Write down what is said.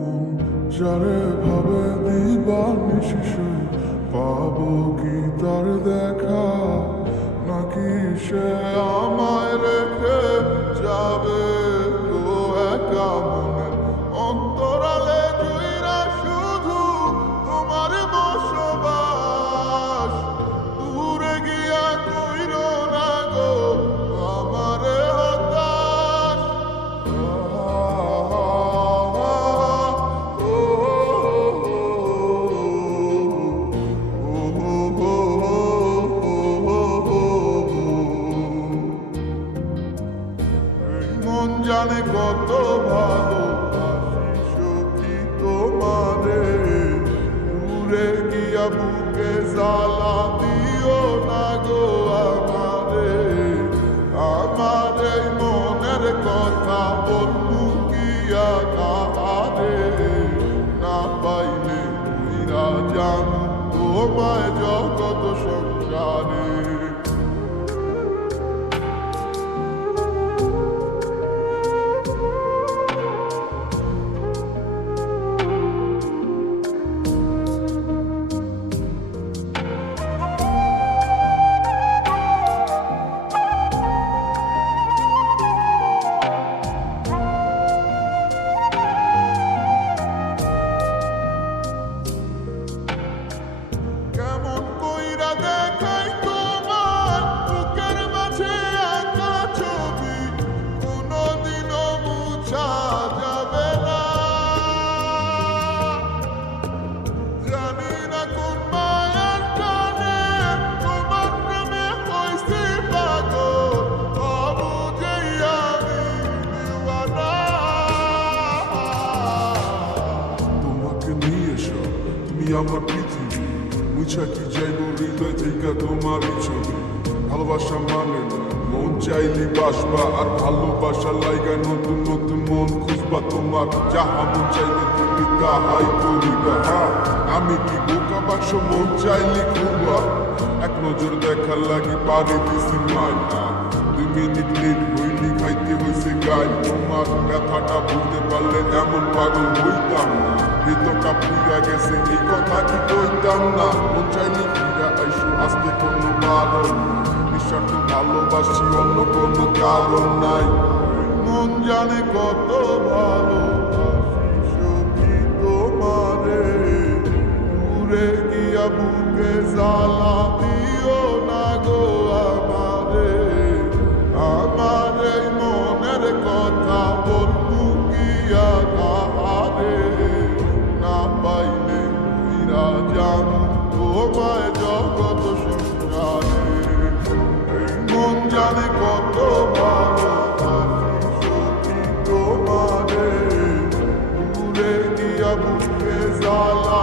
মন যারে ভাবে দিবানিশিসে পাবো কি তার দেখা, নাকি সে আমায় রেখে যাবে তো একা মনের অন্তরালে জুইরা শুধু তোমার বসবাস। দূরে গিয়া কইরো না গো আমারে হতাশ। মন জানে কত ভালোবাসি সখী তোমারে, দূরে গিয়া বুকে জ্বালা দিও না গো আমারে। আমার এই মনের কথা বলবো গিয়া কাহারে, না পাইলে বুইরা যান তোমায় জগৎ সংসারে। কেমন কইরা দেখাই তোমার বুকের মাঝে আঁকা ছবি, কোনদিনও মুছা যাবে না। জানি না কোন মায়ার টানে তোমার প্রেমে হইছি পাগল, অবুঝেই আমি দিওয়ানা। তোমাকে নিয়ে এসো তুমি আমার পৃথিবী, মুছা কি যাইব হৃদয় থেকে তোমারই ছবি। ভালোবাসা মানে না মন চাইলি বাসবা, আর ভালোবাসা লাইগা নতুন নতুন মন খুঁজবা। তোমার যাহা মন চাইলে তুমি তাহাই করিবা। আমি কি বোকা বাক্স মন চাইলি খুলবা, এক নজর দেখার লাগি পারে দিছি মাইনা। 2 মিনিট লেট হইলি খাইতে হইছে গাই, তোমার ব্যথাটা বুঝতে পারলে এমন পাগল হইতাম না। ভেতরটা পুইরা গেছে এই কথা কি কইতাম না। মন চাইলে ফিরা আইসো আজকে কোনো বারণ, নিঃস্বার্থ ভালোবাসি অন্য কোনো কারণ নাই। মন জানে কত ভালোবাসি সখী তোমারে, দূরে গিয়া বুকে জ্বালা দিও না গো আমারে। আমার এই মনের কথা বলবো গিয়া কাহারে, না পাইলে বুইরা যান তোমায় জগৎ সংসারে। মন জানে কত ভালোবাসি সখী তোমারে, দূরে গিয়া বুকে জ্বালা